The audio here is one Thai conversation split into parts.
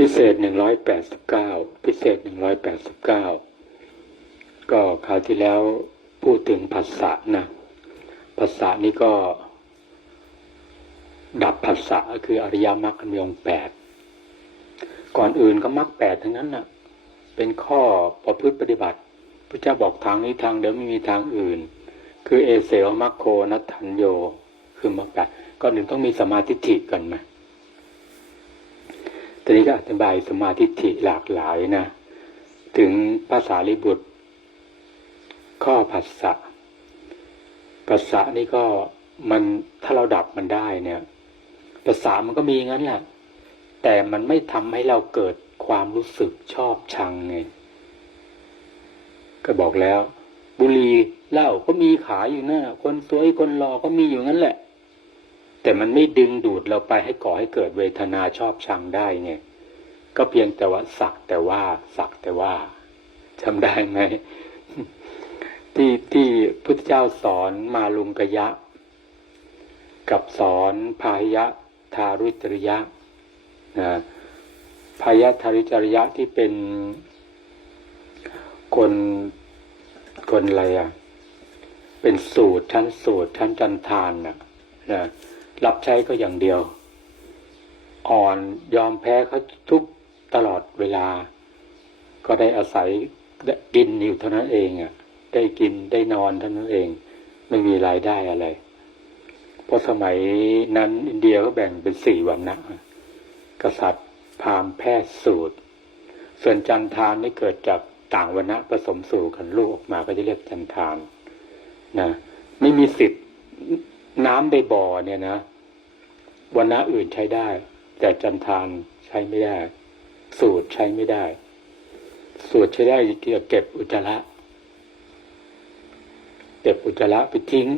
พิเศษหนึ่งร้อยแปดสิบเก้าพิเศษหนึ่งร้อยแปดสิบเก้าก็คราวที่แล้วพูดถึงภาษานะภาษานี้ก็ ดับภาษาคืออริยมรรคมีองแปดก่อนอื่นก็มรรคแปดทั้งนั้นน่ะ เป็นข้อประพฤติปฏิบัติ พระเจ้าบอกทางนี้ทางเดียวไม่มีทางอื่น คือเอเสวมัคโคนัตถัญโยคือมรรคแปดก่อนหนึ่งต้องมีสมาธิิก่อนมา ตอนนี้ก็อธิบายสมาธิิหลากหลายนะ ถึงภาษาลิบุตร ข้อภาษาภาษานี่ก็มันถ้าเราดับมันได้เนี่ยภาษามันก็มีงั้นแหละแต่มันไม่ทำให้เราเกิดความรู้สึกชอบชังไง ก็บอกแล้ว บุรีเหล้าก็มีขายอยู่นะคนสวยคนหล่อก็มีอยู่งั้นแหละ แต่มันไม่ดึงดูดเราไปให้ก่อให้เกิดเวทนาชอบชังได้ไงก็เพียงแต่ว่าสักแต่ว่า สักแต่ว่าจำได้ไหมที่ที่พุทธเจ้าสอนมาลุงกยะ กับสอนพายะทารุจริยะนะพายะทารุจริยะที่เป็นคนคนอะไรอะ เป็นสูตรชั้นสูตรชั้นจันทานน่ะนะ รับใช้ก็อย่างเดียว อ่อนยอมแพ้เขาทุกตลอดเวลา ก็ได้อาศัยกินอยู่เท่านั้นเองอะ ได้กินได้นอนเท่านั้นเอง ไม่มีรายได้อะไร เพราะสมัยนั้นอินเดียก็แบ่งเป็นสี่วันนะกษัตริย์พราหมณ์แพทย์สูตร ส่วนจันทานนี่เกิดจากต่างวันนะผสมสู่กันลูกออกมาก็จะเรียกจันทานนะไม่มีสิทธิ์ น้ำในบ่อเนี่ยนะวันนะอื่นใช้ได้ แต่จันทานใช้ไม่ได้ สูตรใช้ไม่ได้ สูตรใช้ได้เกี่ยวเก็บอุจจาระเก็บอุจจาระไปทิ้ง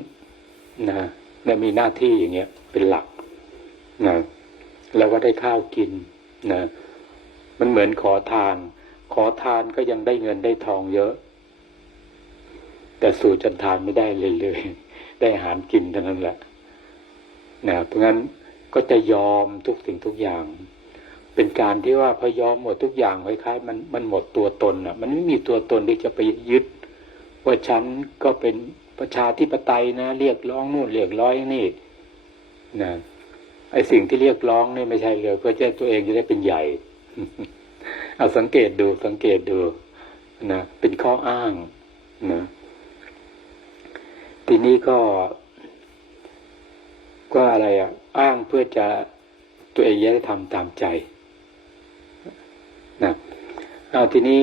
นะเนี่ยมีหน้าที่อย่างเงี้ยเป็นหลักนะแล้วก็ได้ข้าวกินนะมันเหมือนขอทาน ขอทานก็ยังได้เงินได้ทองเยอะ แต่สู่จันทานไม่ได้เลยเลย ได้อาหารกินเท่านั้นแหละนะเพราะงั้นก็จะยอมทุกสิ่งทุกอย่าง เป็นการที่ว่าพอยอมหมดทุกอย่างคล้ายๆมันมันหมดตัวตนอะ มันไม่มีตัวตนที่จะไปยึด ว่าฉันก็เป็นประชาธิปไตยนะ เรียกร้องนู่นเรียกร้อยนี่นะไอสิ่งที่เรียกร้องนี่ไม่ใช่เลยเพื่อจะตัวเองจะได้เป็นใหญ่เอาสังเกตดูสังเกตดูนะเป็นข้ออ้างนะ ทีนี้ก็ ก็อะไรอะ อ้างเพื่อจะตัวเองจะได้ทำตามใจนะเอาทีนี้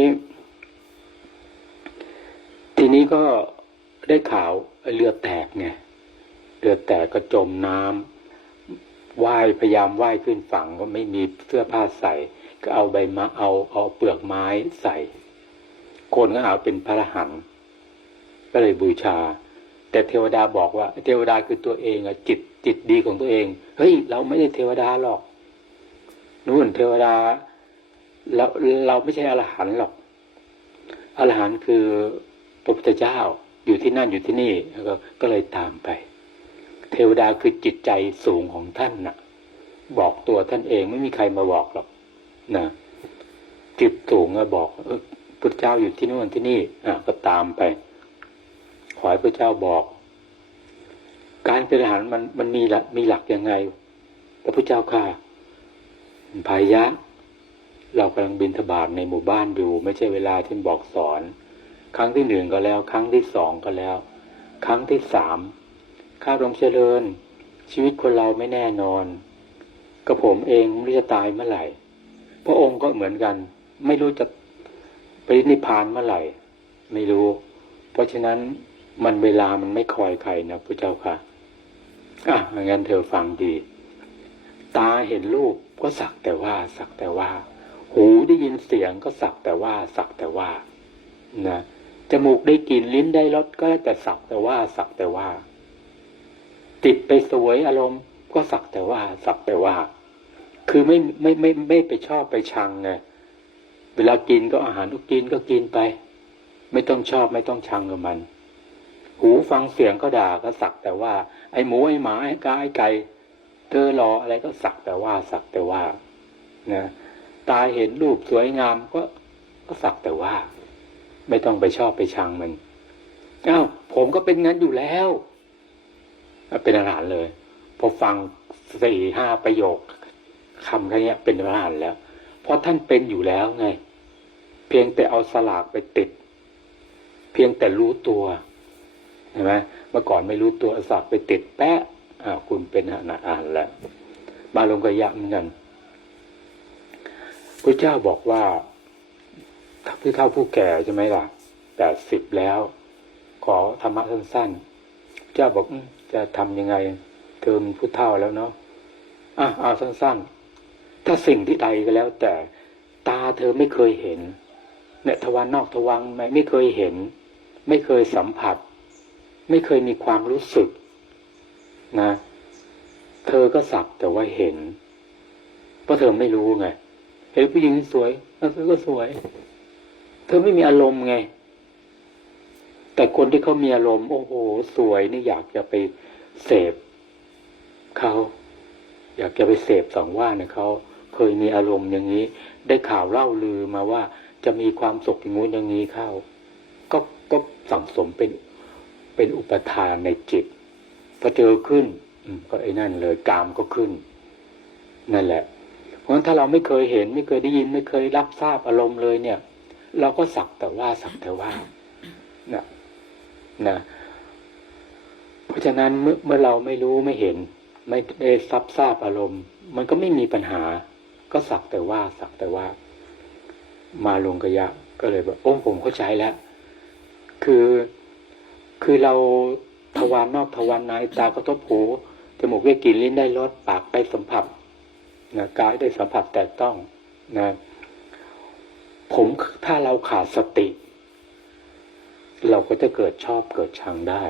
ทีนี้ก็ได้ข่าวเรือแตกไงเรือแตกก็จมน้ำว่ายพยายามว่ายขึ้นฝั่งก็ไม่มีเสื้อผ้าใส่ ก็เอาใบมะเอาเอาเปลือกไม้ใส่ คนก็เอาเป็นพระหันต์ก็เลยบูชา แต่เทวดาบอกว่า เทวดาคือตัวเองอะจิตจิตดีของตัวเอง เฮ้ย เราไม่ได้เทวดาหรอกนู่นเทวดาเราเราไม่ใช่อรหันต์หรอกอรหันต์คือพระพุทธเจ้าอยู่ที่นั่นอยู่ที่นี่แล้วก็ก็เลยตามไป เทวดาคือจิตใจสูงของท่านน่ะ บอกตัวท่านเองไม่มีใครมาบอกหรอกนะจิตสูงก็บอกเออพระเจ้าอยู่ที่นู่นที่นี่อะก็ตามไป อให้พระเจ้าบอก การเป็นอรหันต์มันมันมีหลักมีหลักยังไงพระพุทธเจ้าค่ะพายะ เรากำลังบินทบาทในหมู่บ้านอยู่ ไม่ใช่เวลาที่บอกสอน ครั้งที่หนึ่งก็แล้ว ครั้งที่สองก็แล้ว ครั้งที่สามข้ารงเจริญ ชีวิตคนเราไม่แน่นอนก็ผมเองไม่รู้จะตายเมื่อไหร่ พระองค์ก็เหมือนกัน ไม่รู้จะไปนิพพานเมื่อไหร่ ไม่รู้ เพราะฉะนั้น มันเวลามันไม่คอยใครนะพระเจ้าค่ะ อะงั้นเธอฟังดี ตาเห็นรูปก็สักแต่ว่า สักแต่ว่า หูได้ยินเสียงก็สักแต่ว่า สักแต่ว่า นะจมูกได้กลิ่นลิ้นได้รสก็แต่สักแต่ว่า สักแต่ว่า ติดไปสวยอารมณ์ ก็สักแต่ว่า สักแต่ว่า คือไม่ไม่ไม่ไม่ไปชอบไปชังไงเวลากินก็อาหารก็กินก็กินไป ไม่ต้องชอบไม่ต้องชังกับมัน หูฟังเสียงก็ด่าก็สักแต่ว่า ไอ้หมูไอ้หมาไอ้กาไอ้ไก่เธอรออะไรก็สักแต่ว่าสักแต่ว่านะตาเห็นรูปสวยงามก็ก็สักแต่ว่า ไม่ต้องไปชอบไปชังมันอ้าวผมก็เป็นงั้นอยู่แล้ว เป็นอาหารเลย พอฟังสี่ห้าประโยคคำแค่นี้เป็นอาหารแล้ว เพราะท่านเป็นอยู่แล้วไง เพียงแต่เอาสลากไปติด เพียงแต่รู้ตัว เห็นไหมเมื่อก่อนไม่รู้ตัวเอาสลากไปติดแปะอ้าวคุณเป็นอนาหารแล้วมาลงกระยะเหมือนกันพระเจ้าบอกว่าผู้เฒ่าผู้แก่ใช่ไหมล่ะแปดสิบแล้ว ขอธรรมะสั้นๆเจ้าบอกจะทำยังไง เธอเป็นผู้เฒ่าแล้วเนาะอะเอาสั้นๆ ถ้าสิ่งที่ใดก็แล้ว แต่ตาเธอไม่เคยเห็น เนี่ยทวารนอกทวารไม่ไม่เคยเห็น ไม่เคยสัมผัส ไม่เคยมีความรู้สึกนะ เธอก็สักแต่ว่าเห็น เพราะเธอไม่รู้ไง เห็นผู้หญิงสวยแล้วเธอก็สวย เธอไม่มีอารมณ์ไง แต่คนที่เขามีอารมณ์โอ้โห สวยนี่อยากจะไปเสพเขาอยากจะไปเสพสองว่าเนี่ยเขาเคยมีอารมณ์อย่างนี้ ได้ข่าวเล่าลือมาว่าจะมีความสุขอย่างงู้นอย่างนี้เข้า ก็ก็สั่งสมเป็น เป็นอุปทานในจิตพอเจอขึ้นก็ไอ้นั่นเลยกามก็ขึ้น นั่นแหละ เพราะฉะนั้นถ้าเราไม่เคยเห็น ไม่เคยได้ยิน ไม่เคยรับทราบอารมณ์เลยเนี่ย เราก็สักแต่ว่าสักแต่ว่านะนะเพราะฉะนั้นเมื่อเมื่อเราไม่รู้ไม่เห็น ไม่ได้รับทราบอารมณ์ มันก็ไม่มีปัญหา ก็สักแต่ว่าสักแต่ว่า มาลงกระยะ ก็เลยแบบโอ้ผมเข้าใจแล้ว คือ คือเราทวารนอกทวารในตากระทบหูจมูกได้กลิ่นลิ้นได้รสปากได้สัมผัสนะกายได้สัมผัสแต่ต้องนะผมถ้าเราขาดสติ เราก็จะเกิดชอบเกิดชังได้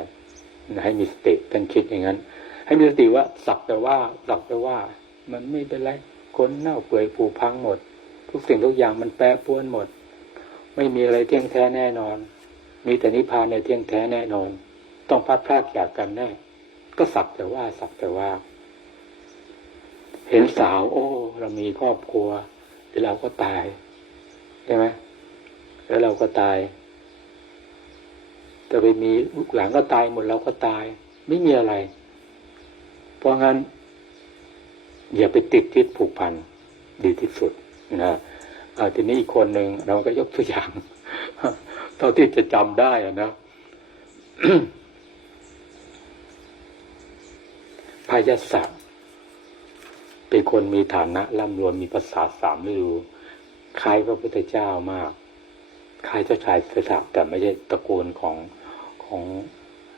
นะให้มีสติท่านคิดอย่างนั้น ให้มีสติว่าสักแต่ว่าสักแต่ว่า มันไม่เป็นไรคนเน่าเปื่อยผุพังหมด ทุกสิ่งทุกอย่างมันแปรปวนหมด ไม่มีอะไรเที่ยงแท้แน่นอน มีแต่นิพพานในเที่ยงแท้แน่นอน ต้องพัดพลาดจากกันแน่ก็สักแต่ว่าสักแต่ว่า เห็นสาว โอ้ เรามีครอบครัวเดี๋ยวเราก็ตายใช่ไหมแล้วเราก็ตาย แต่ไปมีลูกหลานก็ตายหมดเราก็ตาย ไม่มีอะไร เพราะงั้น อย่าไปติดยึดผูกพันดีที่สุดนะอาทีนี้อีกคนหนึ่งเราก็ยกตัวอย่าง ท่าที่จะจำได้อะนะพายศักดิ์เป็นคนมีฐานะร่ำรวยมีภาษาสามไม่รู้คล้ายพระพุทธเจ้ามากคล้ายเจ้าชายกษัตริย์แต่ไม่ใช่ตระกูลของของ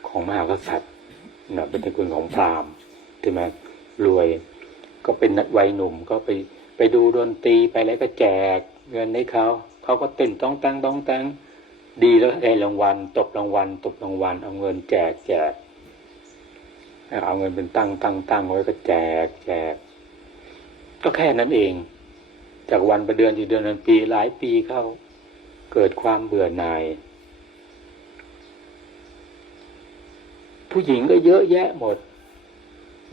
ของมหากษัตริย์นะเป็นตระกูลของพราหมณ์ใช่ไหมรวยก็เป็นนักวัยหนุ่มก็ไปไปดูดนตรีไปแล้วก็แจกเงินให้เขา เขาก็เต้นต้องตั้งต้องตั้ง ดีแล้วได้รางวัล ตบรางวัล ตบรางวัล เอาเงินแจกแจกเอาเงินเป็นตั้งตั้งตั้งไว้ก็แจกแจกก็แค่นั้นเอง จากวันประเดือนอยู่เดือนนั้นปีหลายปีเข้า เกิดความเบื่อหน่าย ผู้หญิงก็เยอะแยะหมด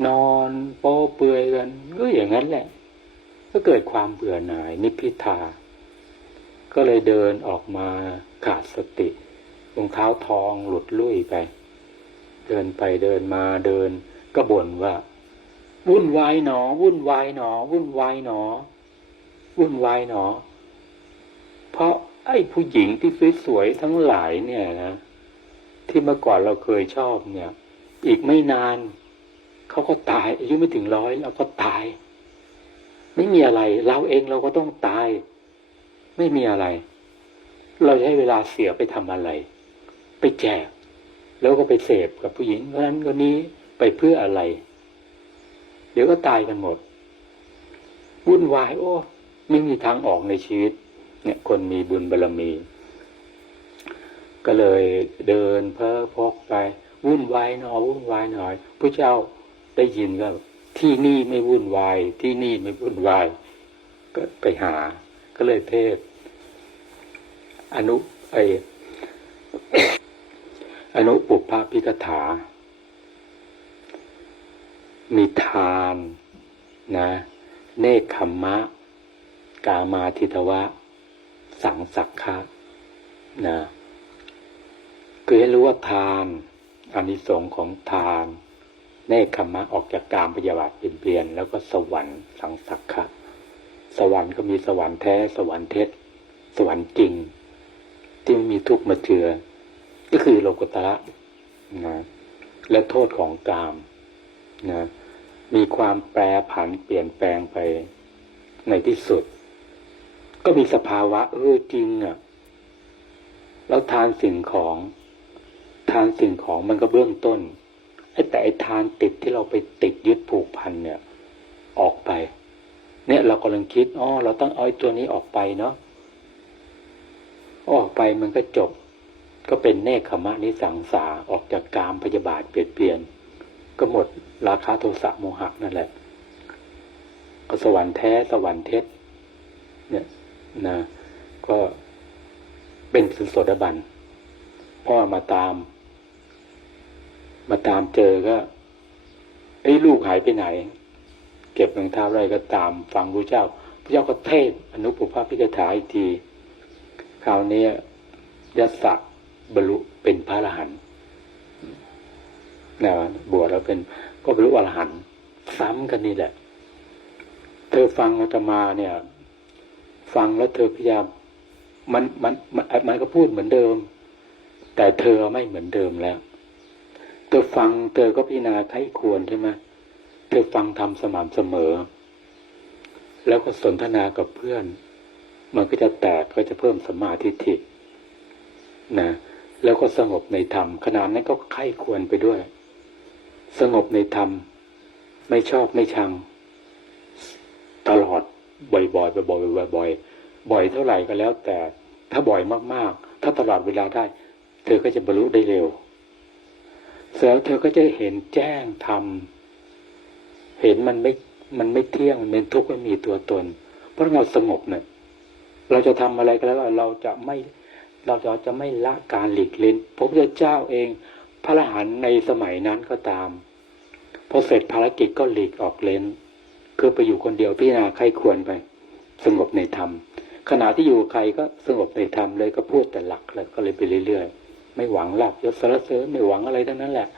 นอนโป๊เปื่อยกันก็อย่างนั้นแหละ ก็เกิดความเบื่อหน่ายนิพพิทา ก็เลยเดินออกมา ขาดสติรองเท้าทองหลุดลุ่ยไป เดินไปเดินมาเดิน ก็บ่นว่าวุ่นวายหนอ วุ่นวายหนอ วุ่นวายหนอ วุ่นวายหนอ เพราะไอ้ผู้หญิงที่สวยๆทั้งหลายเนี่ยนะที่เมื่อก่อนเราเคยชอบเนี่ย อีกไม่นานเขาก็ตาย อายุไม่ถึงร้อยแล้วก็ตาย ไม่มีอะไร เราเองเราก็ต้องตาย ไม่มีอะไร เราจะให้เวลาเสียไปทำอะไร ไปแจก แล้วก็ไปเสพกับผู้หญิงคนนั้นคนนี้ไปเพื่ออะไร เดี๋ยวก็ตายกันหมด วุ่นวาย โอ้ไม่มีทางออกในชีวิต เนี่ย คนมีบุญบารรมี ก็เลยเดินเพ้อพกไป วุ่นวายหนอวุ่นวายหน่อยพระเจ้าได้ยินก็ที่นี่ไม่วุ่นวาย ที่นี่ไม่วุ่นวาย ก็ไปหา ก็เลยเทศ อนุไออนุปุพพพิกถา มีทานนะ เนคขมมะ กามาทิทวะ สังสักขะนะคือให้รู้ว่าทานอานิสงส์ของทาน เนคขมมะออกจากกามพยาบาทเป็นเพียน แล้วก็สวรรค์สังสักขะสวรรค์ก็มีสวรรค์แท้ สวรรค์เท็จ สวรรค์จริง ที่ไม่มีทุกข์มาเจือ ก็คือโลกุตระนะและโทษของกามนะมีความแปรผันเปลี่ยนแปลงไปในที่สุด ก็มีสภาวะเออจริงอะ่ะแล้วทานสิ่งของทานสิ่งของมันก็เบื้องต้นไอ้แต่ไอ้ทานติดที่เราไปติดยึดผูกพันเนี่ย ออกไป เนี่ยเรากำลังคิดอ๋อเราต้องเอาไอ้ตัวนี้ออกไปเนาะ ออกไปมันก็จบ ก็เป็นเนคขมะนิสังสาออกจากกามพยาบาทเปลี่ยนเปลี่ยน ก็หมดราคาโทสะโมหะนั่นแหละก็สวรรค์แท้สวรรค์เท็จเนี่ยนะก็เป็นสุสดบันพ่อมาตาม มาตามเจอก็ไอ้ลูกหายไปไหน เก็บรองเท้าไรก็ตามฟังพระเจ้าพระเจ้าก็เทศอนุปภาพิกถาอีกที คราวนี้ยัสสะบรรลุเป็นพระอรหันต์นะบวชแล้วเป็น ก็บรรลุอรหันต์ซ้ำกันนี่แหละ เธอฟังอาตมาเนี่ย ฟังแล้วเธอพยายามมันมันมันมันก็พูดเหมือนเดิม แต่เธอไม่เหมือนเดิมแล้ว เธอฟังเธอก็พิจารณาใครควรใช่ไหมเธอฟังทำสม่ำเสมอ แล้วก็สนทนากับเพื่อน มันก็จะแตกก็จะเพิ่มสมมาธิฐินะแล้วก็สงบในธรรมขณะนั้นก็ไข้ควรไปด้วย สงบในธรรม ไม่ชอบไม่ชัง ตลอดบ่อยๆบ่อยๆบ่อยๆบ่อยๆบ่อยเท่าไหร่ก็แล้ว แต่ถ้าบ่อยมากๆ ถ้าตลอดเวลาได้ เธอก็จะบรรลุได้เร็วเสร็จแล้วเธอก็จะเห็นแจ้งธรรมเห็นมันไม่มันไม่เที่ยงมันเป็นทุกข์ไม่มีตัวตน เพราะเราสงบเนี่ย เราจะทำอะไรก็แล้วเราจะไม่เราจะจะไม่ละการหลีกเล่นพระพุทธเจ้าเอง พระอรหันต์ในสมัยนั้นก็ตามพอเสร็จภารกิจก็หลีกออกเลนคือไปอยู่คนเดียวพิจารณาใครควรไป สงบในธรรม ขณะที่อยู่ใครก็สงบในธรรมเลยก็พูดแต่หลักเลยก็เลยไปเรื่อยๆ ไม่หวังหลาบยศสารเสริญไม่หวังอะไรทั้งนั้นแหละ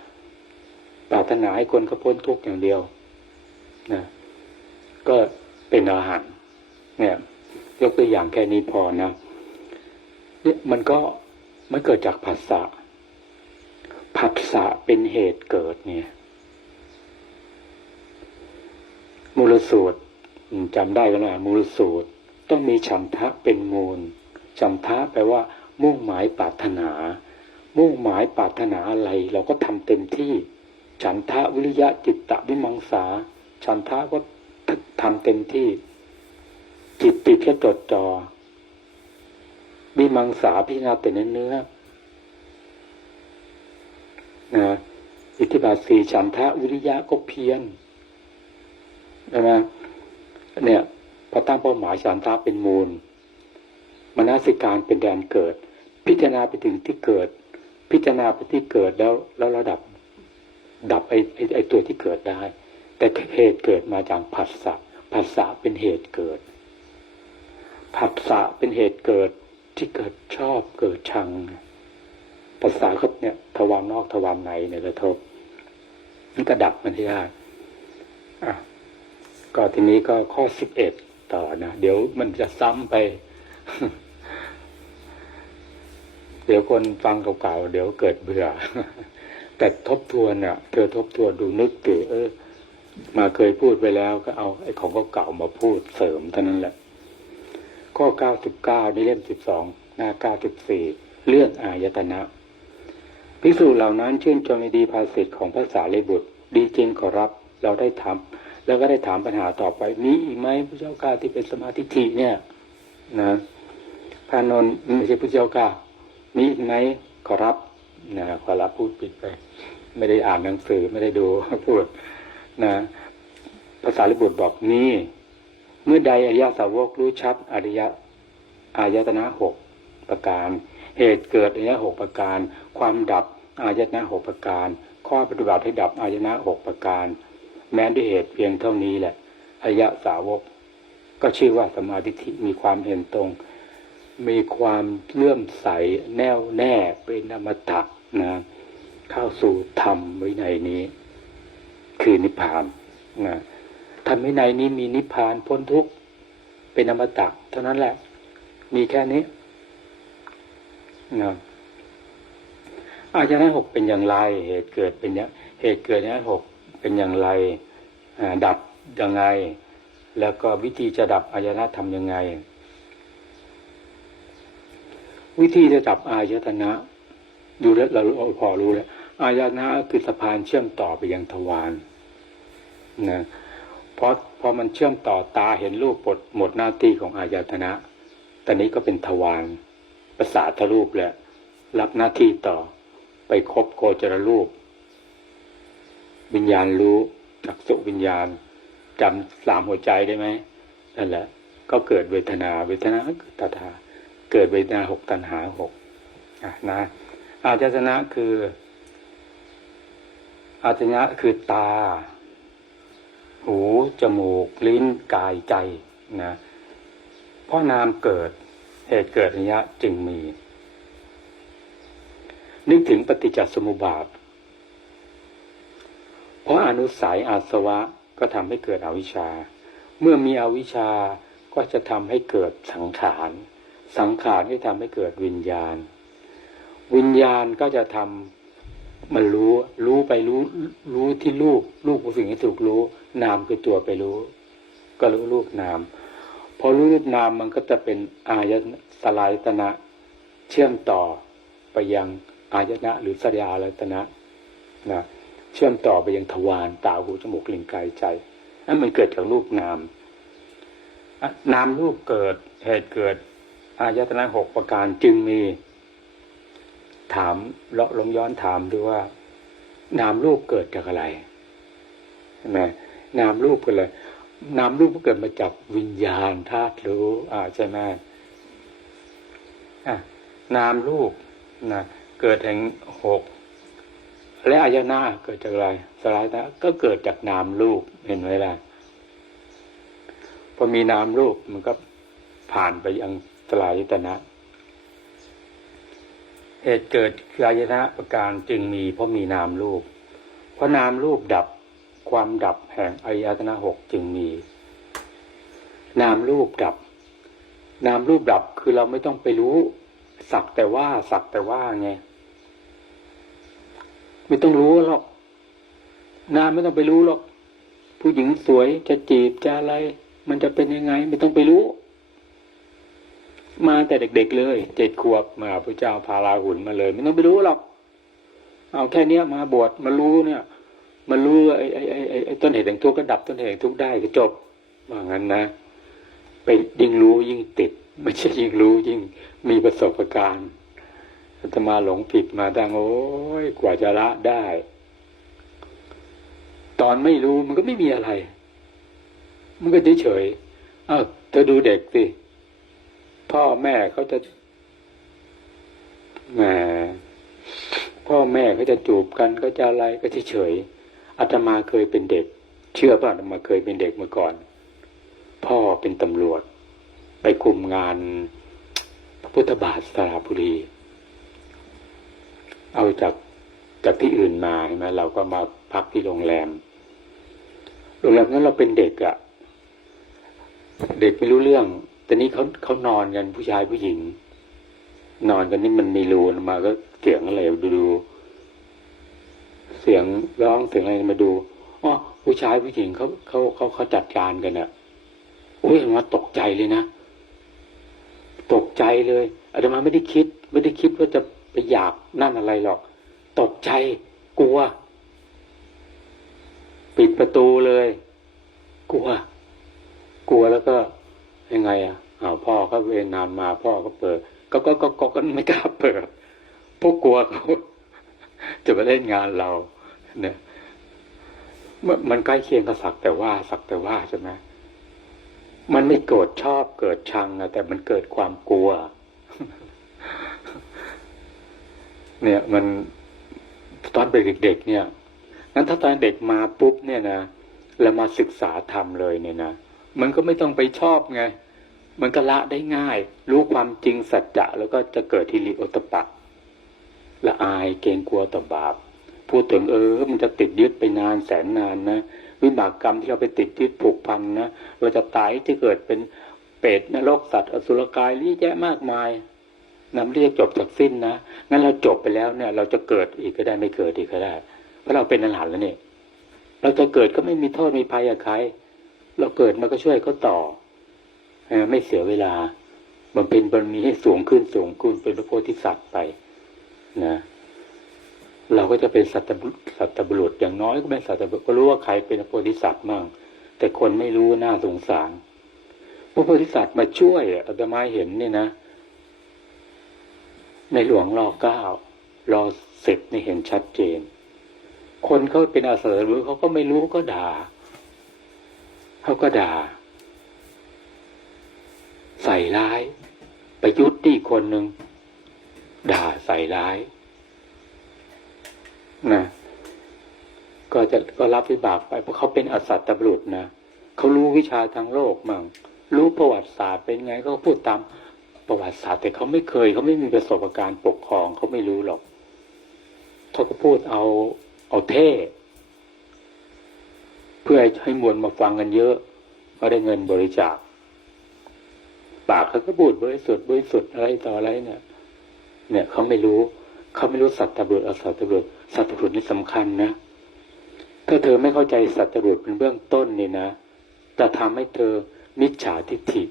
ปรารถนาให้คนเขาพ้นทุกข์อย่างเดียวนะก็เป็นอาหารเนี่ย ยกตัวอย่างแค่นี้พอนะเนี่ยมันก็มันเกิดจากผัสสะผัสสะเป็นเหตุเกิดเนี่ยมูลสูตรจำได้ก็นะมูลสูตรต้องมีฉันทะเป็นมูลฉันทะแปลว่า มุ่งหมายปรารถนา มุ่งหมายปรารถนาอะไร เราก็ทำเต็มที่ ฉันทะวิริยะจิตตะวิมังสา ฉันทะก็ทำเต็มที่ จิตติดแค่จดจอ่อวิมังสาพิจารณาแต่เนื้อเนื้อนะอิทธิบาทสี่ฉันทะวิริยะก็เพียรใช่ไหมเนี่ยพอตั้งเป้าหมายฉันทะเป็นมูลมนสิการเป็นแดนเกิด พิจารณาไปถึงที่เกิด พิจารณาไปที่เกิดแล้วแล้วระดับ ดับไอ้ไอ้ไอ้ตัวที่เกิดได้ แต่เหตุเกิดมาจากผัสสะผัสสะเป็นเหตุเกิด ผัสสะเป็นเหตุเกิดที่เกิดชอบเกิดชังภาษาเขาเนี่ยทวารนอกทวารในเนี่ยกระทบมันก็ดับมันที่ได้อะก็ทีนี้ก็ข้อสิบเอ็ดต่อนะเดี๋ยวมันจะซ้ำไป เดี๋ยวคนฟังเก่าๆเดี๋ยวเกิดเบื่อ แต่ทบทวนเนี่ยเธอทบทวนดูนึกตือเออ มาเคยพูดไปแล้วก็เอาไอ้ของเก่าๆมาพูดเสริมเท่านั้นแหละ ข้อเก้าสิบเก้าในเล่มสิบสองหน้าเก้าสิบสี่เรื่องอายตนะ ภิกษุเหล่านั้นชื่นชมในดีภาษิตของภาษาเลบุตร ดีจริงขอรับ เราได้ถามแล้วก็ได้ถามปัญหาต่อไป มีอีกไหมพระเจ้าก้าที่เป็นสมาธิฐิเนี่ยนะพระนนท์ไม่ใช่พระเจ้าก้ามีอีกไหมขอรับนะขอรับพูดปิดไป ไม่ได้อ่านหนังสือไม่ได้ดูพูดนะภาษาลิบุตรบอกนี่ เมื่อใดอริยสาวกรู้ชัดอริยอายตนะหกประการ เหตุเกิดอายตนะหกประการ ความดับอายตนะหกประการ ข้อปฏิบัติให้ดับอายตนะหกประการ แม้ด้วยเหตุเพียงเท่านี้แหละอริยสาวก ก็ชื่อว่าสมาทิฏฐิมีความเห็นตรง มีความเลื่อมใสแน่วแน่เป็นอมตะนะเข้าสู่ธรรมวินัยนี้ คือนิพพานนะ ธรรมวินัยนี้มีนิพพานพ้นทุกข์เป็นอมตะเท่านั้นแหละ มีแค่นี้นะอายนะหกเป็นอย่างไร เหตุเกิดเป็นอย่างเหตุเกิดอายนหกเป็นอย่างไรอดับยังไง แล้วก็วิธีจะดับอายนะทำยังไง วิธีจะดับอายตนะดูแล้วเราพอรู้แล้วอายตนะคือสะพานเชื่อมต่อไปยังทวารนะ เพราะพอมันเชื่อมต่อตาเห็นรูปหมดหมดหน้าที่ของอายตนะ ตอนนี้ก็เป็นทวารประสาทรูปแล้วรับหน้าที่ต่อไปครบโคจรรูป วิญญาณรู้จักสุวิญญาณจำสามหัวใจได้ไหมนั่นแหละ ก็เกิดเวทนา เวทนาก็เกิดตาเกิดเวทนาหกตัณหาหกอะนะอาจตนะคืออาจตนะคือตา หู จมูก ลิ้น กายใจนะเพราะนามเกิดเหตุเกิดริยะจึงมี นึกถึงปฏิจจสมุปบาท เพราะอนุสัยอาสวะก็ทำให้เกิดอวิชชา เมื่อมีอวิชชาก็จะทำให้เกิดสังขาร สังขารที่ทำให้เกิดวิญญาณ วิญญาณก็จะทำ มันรู้ รู้ไปรู้ รู้ที่รูปรูปคือสิ่งที่ถูกรู้ นามคือตัวไปรู้ ก็รู้รูปนามพอรู้รูปนามมันก็จะเป็นอายตนะสลายตนะ เชื่อมต่อไปยังอายตนะ หรือสัญญาอายตนะนะเชื่อมต่อไปยังทวารตาหูจมูกลิ้นกายใจนั่นมันเกิดจากรูปนามนามรูปเกิดเหตุเกิด อายตนะหกประการจึงมี ถามเลาะลงย้อนถามดูว่า นามรูปเกิดจากอะไรใช่ไหมนามรูปเกิดอะไรนามรูปก็เกิดมาจากวิญญาณธาตุรู้อ่าใช่ไหมอะนามรูปนะเกิดแห่งหกและอายนะเกิดจากอะไรสลายตนะก็เกิดจากนามรูปเห็นไหมล่ะพอมีนามรูปมันก็ผ่านไปยังสลายตนะ เหตุเกิดคืออายนะประการจึงมีเพราะมีนามรูป เพราะนามรูปดับความดับแห่งอายตนะหกจึงมี นามรูปดับ นามรูปดับคือเราไม่ต้องไปรู้สักแต่ว่าสักแต่ว่าไงไม่ต้องรู้หรอกนามไม่ต้องไปรู้หรอก ผู้หญิงสวยจะจีบจะอะไร มันจะเป็นยังไง ไม่ต้องไปรู้ มาแต่เด็ก ๆ เลยเจ็ดขวบมาพระเจ้าพาลาหุนมาเลย ไม่ต้องไปรู้หรอก เอาแค่เนี้ยมาบวชมารู้เนี่ยมารู้ไอ้ไอ้ไอ้ไอ้ไอต้นเหตุแห่งทุกข์ก็ดับต้นเหตุแห่งทุกข์ได้ก็จบว่างั้นนะไปยิ่งรู้ยิ่งติด ไม่ใช่ยิ่งรู้ยิ่งมีประสบการณ์อาตมาหลงผิดมาตั้งโอ้ยกว่าจะละได้ ตอนไม่รู้มันก็ไม่มีอะไร มันก็เฉยๆเอ้าเธอดูเด็กสิ พ่อแม่เขาจะแหมพ่อแม่เขาจะจูบกันก็จะอะไรก็เฉยอาตมาเคยเป็นเด็ก เชื่อป่ะอาตมาเคยเป็นเด็กมาก่อน พ่อเป็นตำรวจ ไปคุมงานพระพุทธบาทสระบุรี เอาจากจากที่อื่นมาใช่ไหมเราก็มาพักที่โรงแรมโรงแรมนั้นเราเป็นเด็กอะเด็กไม่รู้เรื่อง ต่นี้เขาเขานอนกันผู้ชายผู้หญิง นอนกันนี่มันมีรูมาก็เสียงอะไรดูดู เสียงร้องเสียงอะไรมาดูอ๋อผู้ชายผู้หญิงเขาเขาเขาเขาจัดการกันอะโอ้ยมาตกใจเลยนะตกใจเลยอาตมาไม่ได้คิด ไม่ได้คิดว่าจะไปอยากนั่นอะไรหรอก ตกใจกลัว ปิดประตูเลย กลัว กลัวแล้วก็ ยังไงอะอ้าวพ่อเขาเวรนานมาพ่อก็เปิด ก็ก็ก็ก็ก็ไม่กล้าเปิดเพราะกลัวเขาจะมาเล่นงานเรา เนี่ยมันมันใกล้เคียงกับสักแต่ว่า สักแต่ว่าใช่ไหมมันไม่โกรธชอบเกิดชังนะแต่มันเกิดความกลัว เนี่ย มันตอนเป็นเด็กๆเนี่ยงั้นถ้าตอนเด็กมาปุ๊บเนี่ยนะแล้วมาศึกษาธรรมเลยเนี่ยนะ มันก็ไม่ต้องไปชอบไง มันก็ละได้ง่าย รู้ความจริงสัจจะแล้วก็จะเกิดทิริโอตปะละอายเกรงกลัวต่อบาปพูดถึงเออมันจะติดยึดไปนานแสนนานนะวิบากกรรมที่เราไปติดยึดผูกพันนะเราจะตายจะเกิดเป็นเปรตนรกสัตว์อสุรกายเยอะแยะมากมายนำเรียกจบจากสิ้นนะงั้นเราจบไปแล้วเนี่ย เราจะเกิดอีกก็ได้ไม่เกิดอีกก็ได้ เพราะเราเป็นอรหันต์แล้วเนี่ยเราจะเกิดก็ไม่มีโทษมีภัยกับใคร เราเกิดมันก็ช่วยเขาต่อไม่เสียเวลามันเป็นบารมีให้สูงขึ้นสูงขึ้นเป็นพระโพธิสัตว์ไปนะเราก็จะเป็นสัตบุสัตบุรุษอย่างน้อยก็เป็นสัตบุรุษก็รู้ว่าใครเป็นพระโพธิสัตว์มั่งแต่คนไม่รู้น่าสงสารพระโพธิสัตว์มาช่วยอาตมาเห็นเนี่ยนะ ในหลวงรอเก้ารอสิบนี่เห็นชัดเจน คนเขาเป็นอาสาฬหรือเขาก็ไม่รู้ก็ด่า เขาก็ด่า ใส่ร้ายประยุทธ์ที่คนหนึ่งด่าใส่ร้ายนะก็จะก็รับวิบากไปเพราะเขาเป็นอสัตตบรุษนะเขารู้วิชาทางโลกมั่งรู้ประวัติศาสตร์เป็นไงเขาพูดตามประวัติศาสตร์ แต่เขาไม่เคยเขาไม่มีประสบการณ์ปกครองเขาไม่รู้หรอกเขาก็พูดเอาเอาเท่ เพื่อให้มวลมาฟังกันเยอะก็ได้เงินบริจาค ปากเขาก็พูดบริสุทธิ์บริสุทธิ์อะไรต่ออะไรเนี่ย เนี่ยเขาไม่รู้เขาไม่รู้สัตว์ตบุรุษอสัตว์ตบุรุษสัตตบุรุษนี่สำคัญนะถ้าเธอไม่เข้าใจสัตว์ตบุรุษเป็นเบื้องต้นนี่นะจะทำให้เธอมิจฉาทิฏฐิ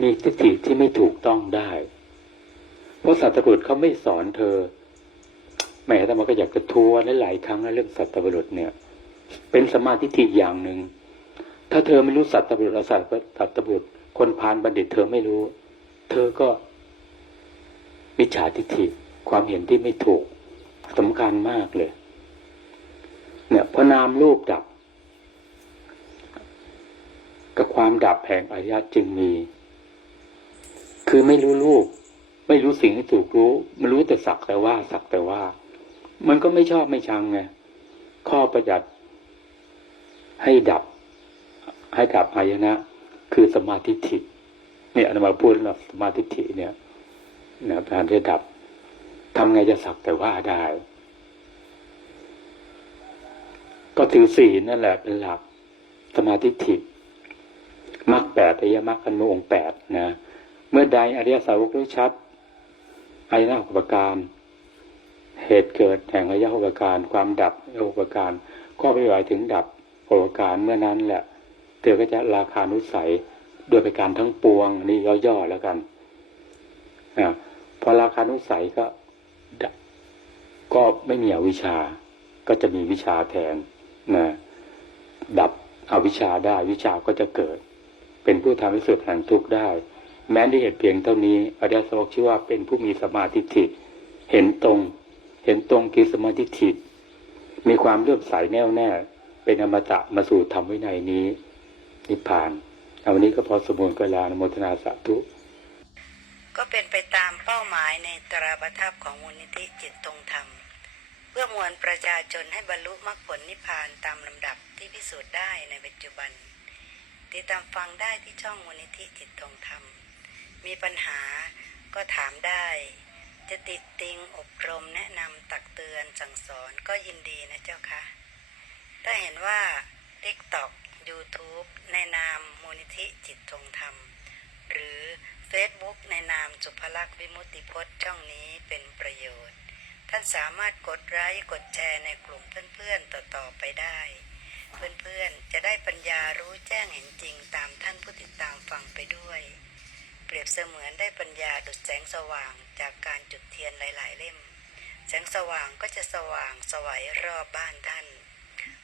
มีทิฏฐิที่ไม่ถูกต้องได้ เพราะสัตตบุรุษเขาไม่สอนเธอแหม้แต่มันก็อยากจะทัวร์หลายๆครั้งนะเรื่องสัตว์ตบุรุษเนี่ย เป็นสมาธิทิอย่างหนึ่ง ถ้าเธอไม่รู้สัตตบุรุษอสัตสัตตบุรุษคนพาลบัณฑิตเธอไม่รู้ เธอก็มิจฉาทิฏฐิความเห็นที่ไม่ถูกสำคัญมากเลย เนี่ยพอนามรูปดับ กับความดับแห่งอริยะจึงมี คือไม่รู้รูป ไม่รู้สิ่งที่ถูกรู้ มันรู้แต่สักแต่ว่า สักแต่ว่า มันก็ไม่ชอบไม่ชังไงข้อประหยัด ให้ดับ ให้ดับอายนะ คือสมาธิิเนี่ยอนมาพูดแล้วสมาธิิเนี่ยนะการจะดับทำไงจะสักแต่ว่าได้ ก็ถือศีลนั่นแหละเป็นหลักสมาธิิมรรคแปดอริยมรรคอันมีองแปดนะเมื่อใดอริยสาวกรู้ชัดอายนะอุปการ เหตุเกิดแห่งอายะอุปการ ความดับอุปการ ก็ไปหมายถึงดับ อุปการเมื่อนั้นแหละเธอก็จะราคานุสัยโดยไปการทั้งปวงนี่ย่อๆแล้วกันอ่าพอราคานุสัยก็ก็ไม่มีอวิชชา ก็จะมีวิชาแทนนะดับอวิชชาได้วิชาก็จะเกิด เป็นผู้ทำให้สุดแห่งทุกข์ได้ แม้ได้เหตุเพียงเท่านี้อริยสาวกชื่อว่าเป็นผู้มีสมาธิิเห็นตรง เห็นตรงคือสมาธิิมีความเลื่อมใสแน่วแน่ เป็นอมตะมาสู่ธรรมวินัยนี้ นิพพานเอาวันนี้ก็พอสมบูรณ์กลานโมทนาสาธุก็เป็นไปตามเป้าหมายในตราประทับของมูลนิธิจิตตรงธรรม เพื่อมวลประชาชนให้บรรลุมรรคผลนิพพานตามลำดับที่พิสูจน์ได้ในปัจจุบัน ติดตามฟังได้ที่ช่องมูลนิธิจิตตรงธรรม มีปัญหาก็ถามได้ จะติดติงอบรมแนะนำตักเตือนสั่งสอนก็ยินดีนะเจ้าค่ะ ถ้าเห็นว่า TikTok YouTube ในนามมูลนิธิจิตตรงธรรม หรือ Facebook ในนามสุภลักษณ์วิมุตติพจน์ช่องนี้เป็นประโยชน์ ท่านสามารถกดไลค์กดแชร์ในกลุ่มเพื่อนๆต่อๆไปได้ เพื่อนๆจะได้ปัญญารู้แจ้งเห็นจริงตามท่านผู้ติดตามฟังไปด้วย เปรียบเสมือนได้ปัญญาดุจแสงสว่างจากการจุดเทียนหลายๆเล่ม แสงสว่างก็จะสว่างสวัยรอบบ้านท่าน